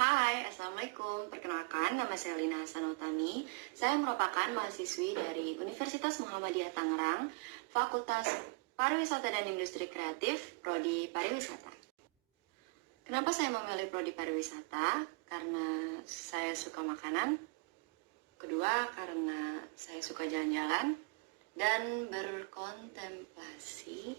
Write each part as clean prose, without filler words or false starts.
Hai, Assalamualaikum. Perkenalkan, nama saya Lina Hasanutami. Saya merupakan mahasiswi dari Universitas Muhammadiyah Tangerang, Fakultas Pariwisata dan Industri Kreatif, Prodi Pariwisata. Kenapa saya memilih Prodi Pariwisata? Karena saya suka makanan. Kedua, karena saya suka jalan-jalan dan berkontemplasi.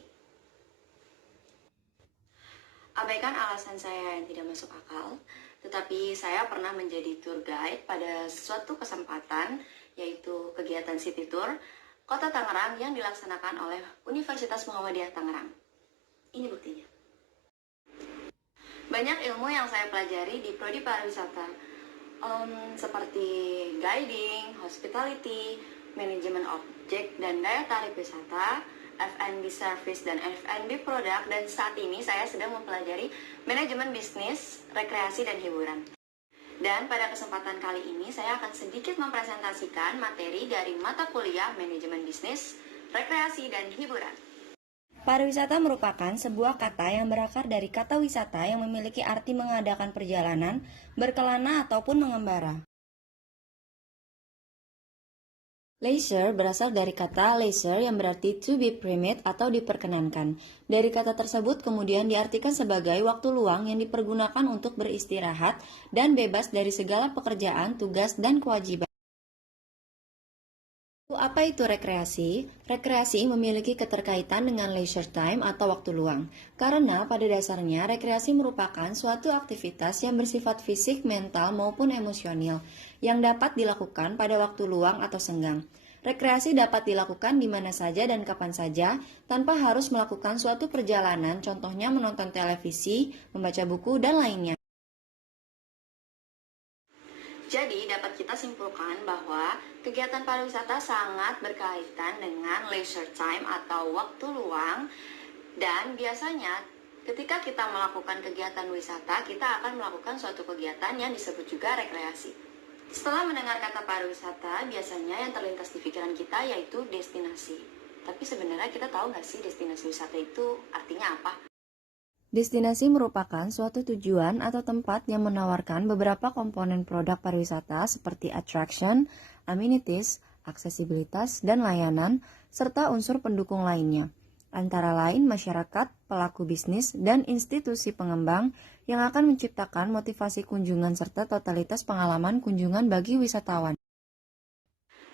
Abaikan alasan saya yang tidak masuk akal, tetapi saya pernah menjadi tour guide pada suatu kesempatan, yaitu kegiatan City Tour Kota Tangerang yang dilaksanakan oleh Universitas Muhammadiyah Tangerang. Ini buktinya. Banyak ilmu yang saya pelajari di Prodi Pariwisata, seperti guiding, hospitality, manajemen objek dan daya tarik wisata, F&B service dan F&B produk, dan saat ini saya sedang mempelajari manajemen bisnis, rekreasi, dan hiburan. Dan pada kesempatan kali ini saya akan sedikit mempresentasikan materi dari mata kuliah manajemen bisnis, rekreasi, dan hiburan. Pariwisata merupakan sebuah kata yang berakar dari kata wisata yang memiliki arti mengadakan perjalanan, berkelana, ataupun mengembara. Leisure berasal dari kata leisure yang berarti to be permitted atau diperkenankan. Dari kata tersebut kemudian diartikan sebagai waktu luang yang dipergunakan untuk beristirahat dan bebas dari segala pekerjaan, tugas, dan kewajiban. Apa itu rekreasi? Rekreasi memiliki keterkaitan dengan leisure time atau waktu luang. Karena pada dasarnya rekreasi merupakan suatu aktivitas yang bersifat fisik, mental, maupun emosional yang dapat dilakukan pada waktu luang atau senggang. Rekreasi dapat dilakukan di mana saja dan kapan saja tanpa harus melakukan suatu perjalanan, contohnya menonton televisi, membaca buku, dan lainnya. Jadi dapat kita simpulkan bahwa kegiatan pariwisata sangat berkaitan dengan leisure time atau waktu luang, dan biasanya ketika kita melakukan kegiatan wisata, kita akan melakukan suatu kegiatan yang disebut juga rekreasi. Setelah mendengar kata pariwisata, biasanya yang terlintas di pikiran kita yaitu destinasi. Tapi sebenarnya kita tahu nggak sih destinasi wisata itu artinya apa? Destinasi merupakan suatu tujuan atau tempat yang menawarkan beberapa komponen produk pariwisata seperti attraction, amenities, aksesibilitas, dan layanan, serta unsur pendukung lainnya. Antara lain masyarakat, pelaku bisnis, dan institusi pengembang yang akan menciptakan motivasi kunjungan serta totalitas pengalaman kunjungan bagi wisatawan.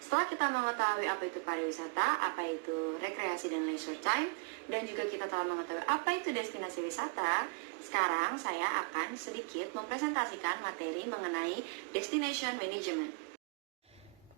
Setelah kita mengetahui apa itu pariwisata, apa itu rekreasi dan leisure time, dan juga kita telah mengetahui apa itu destinasi wisata, sekarang saya akan sedikit mempresentasikan materi mengenai destination management.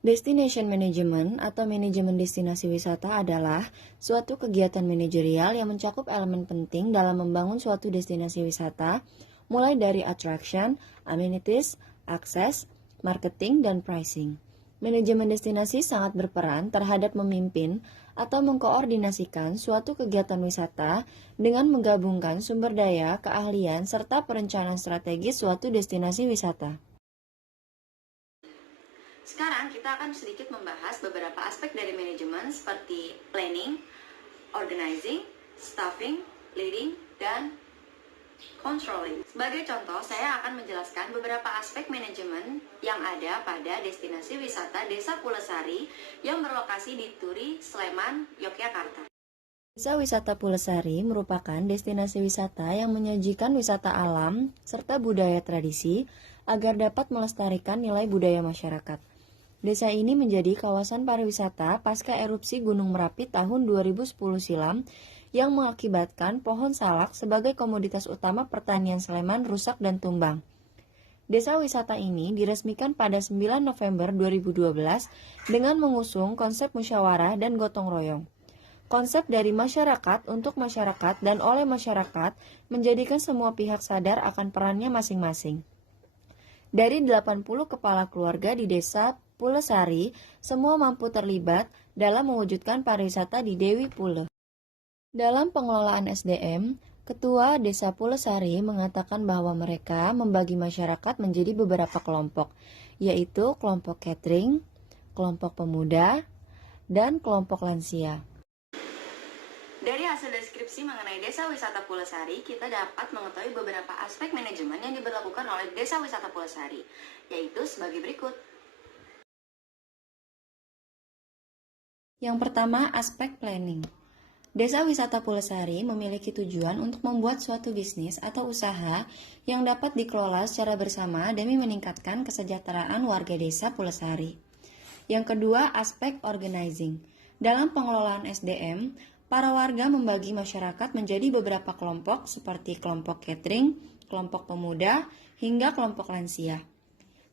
Destination management atau manajemen destinasi wisata adalah suatu kegiatan manajerial yang mencakup elemen penting dalam membangun suatu destinasi wisata, mulai dari attraction, amenities, akses, marketing, dan pricing. Manajemen destinasi sangat berperan terhadap memimpin atau mengkoordinasikan suatu kegiatan wisata dengan menggabungkan sumber daya, keahlian, serta perencanaan strategis suatu destinasi wisata. Sekarang kita akan sedikit membahas beberapa aspek dari manajemen seperti planning, organizing, staffing, leading, dan controlling. Sebagai contoh, saya akan menjelaskan beberapa aspek manajemen yang ada pada destinasi wisata Desa Pulesari yang berlokasi di Turi, Sleman, Yogyakarta. Desa wisata Pulesari merupakan destinasi wisata yang menyajikan wisata alam serta budaya tradisi agar dapat melestarikan nilai budaya masyarakat. Desa ini menjadi kawasan pariwisata pasca erupsi Gunung Merapi tahun 2010 silam yang mengakibatkan pohon salak sebagai komoditas utama pertanian Sleman rusak dan tumbang. Desa wisata ini diresmikan pada 9 November 2012 dengan mengusung konsep musyawarah dan gotong royong. Konsep dari masyarakat untuk masyarakat dan oleh masyarakat menjadikan semua pihak sadar akan perannya masing-masing. Dari 80 kepala keluarga di Desa Pulesari, semua mampu terlibat dalam mewujudkan pariwisata di Dewi Pule. Dalam pengelolaan SDM, Ketua Desa Pulesari mengatakan bahwa mereka membagi masyarakat menjadi beberapa kelompok, yaitu kelompok catering, kelompok pemuda, dan kelompok lansia. Dari hasil deskripsi mengenai Desa Wisata Pulesari, kita dapat mengetahui beberapa aspek manajemen yang diberlakukan oleh Desa Wisata Pulesari, yaitu sebagai berikut. Yang pertama, aspek planning. Desa Wisata Pulesari memiliki tujuan untuk membuat suatu bisnis atau usaha yang dapat dikelola secara bersama demi meningkatkan kesejahteraan warga desa Pulesari. Yang kedua, aspek organizing. Dalam pengelolaan SDM, para warga membagi masyarakat menjadi beberapa kelompok seperti kelompok catering, kelompok pemuda, hingga kelompok lansia.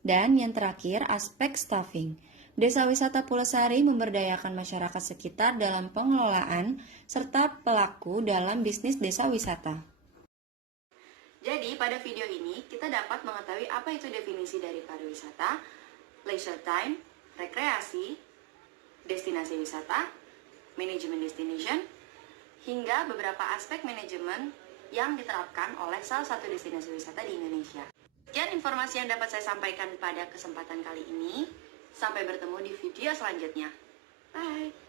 Dan yang terakhir, aspek staffing. Desa Wisata Pulesari memberdayakan masyarakat sekitar dalam pengelolaan serta pelaku dalam bisnis desa wisata. Jadi, pada video ini kita dapat mengetahui apa itu definisi dari pariwisata, leisure time, rekreasi, destinasi wisata, manajemen destination, hingga beberapa aspek manajemen yang diterapkan oleh salah satu destinasi wisata di Indonesia. Sekian informasi yang dapat saya sampaikan pada kesempatan kali ini. Sampai bertemu di video selanjutnya. Bye!